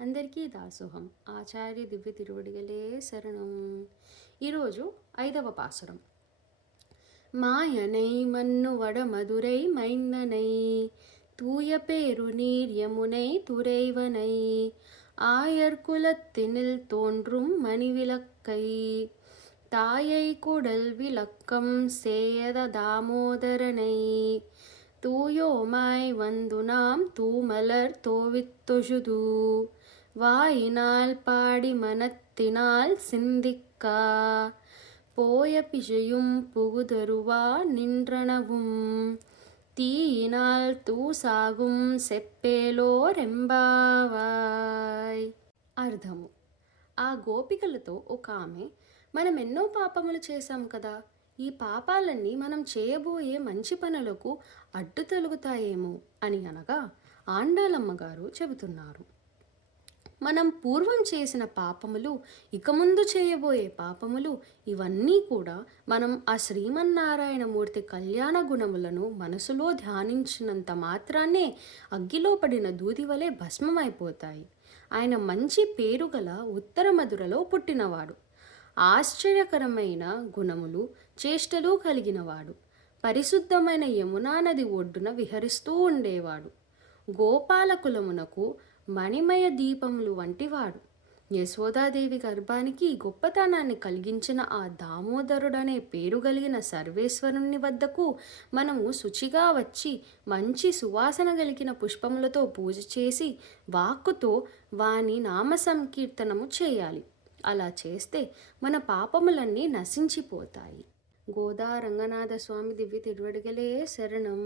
అందరికీ దాసోహం. ఆచార్య దివ్య తిరువడిగలే శరణం. ఈరోజు 5వ పాసురం. మాయనై మన్నువడ మధుரை మైందనై தூய பேரு நீர் யமுனை துறைவனை ஆயர்குலத்தினில் தோன்றும் மணிவிளக்கை தாயை குடல் விளக்கம் சேயத தாமோதரனை தூயோமாய் வந்து நாம் தூமலர் தோவித்தொழுது வாயினால் பாடி மனத்தினால் சிந்திக்கா போய பிழையும் புகுதருவா நின்றனவும் తీయినాల్ తూసాగుం సెప్పేలోరెంబావాయ్. అర్థము: ఆ గోపికలతో ఒక ఆమె, మనం ఎన్నో పాపములు చేశాం కదా, ఈ పాపాలన్నీ మనం చేయబోయే మంచి పనులకు అడ్డు తొలగుతాయేమో అని అనగా ఆండాళమ్మ గారు చెబుతున్నారు. మనం పూర్వం చేసిన పాపములు, ఇక ముందు చేయబోయే పాపములు, ఇవన్నీ కూడా మనం ఆ శ్రీమన్నారాయణమూర్తి కళ్యాణ గుణములను మనసులో ధ్యానించినంత మాత్రాన్నే అగ్గిలో పడిన దూది వలె భస్మమైపోతాయి. ఆయన మంచి పేరుగల ఉత్తర మధురలో పుట్టినవాడు, ఆశ్చర్యకరమైన గుణములు చేష్టలు కలిగినవాడు, పరిశుద్ధమైన యమునా నది ఒడ్డున విహరిస్తూ ఉండేవాడు, గోపాలకులమునకు మణిమయ దీపములు వంటివాడు, యశోదాదేవి గర్భానికి గొప్పతనాన్ని కలిగించిన ఆ దామోదరుడనే పేరు కలిగిన సర్వేశ్వరుని వద్దకు మనము శుచిగా వచ్చి మంచి సువాసన కలిగిన పుష్పములతో పూజ చేసి వాక్కుతో వాని నామ సంకీర్తనము చేయాలి. అలా చేస్తే మన పాపములన్నీ నశించిపోతాయి. గోదా రంగనాథ స్వామి దివ్య తిరువడిగలే శరణం.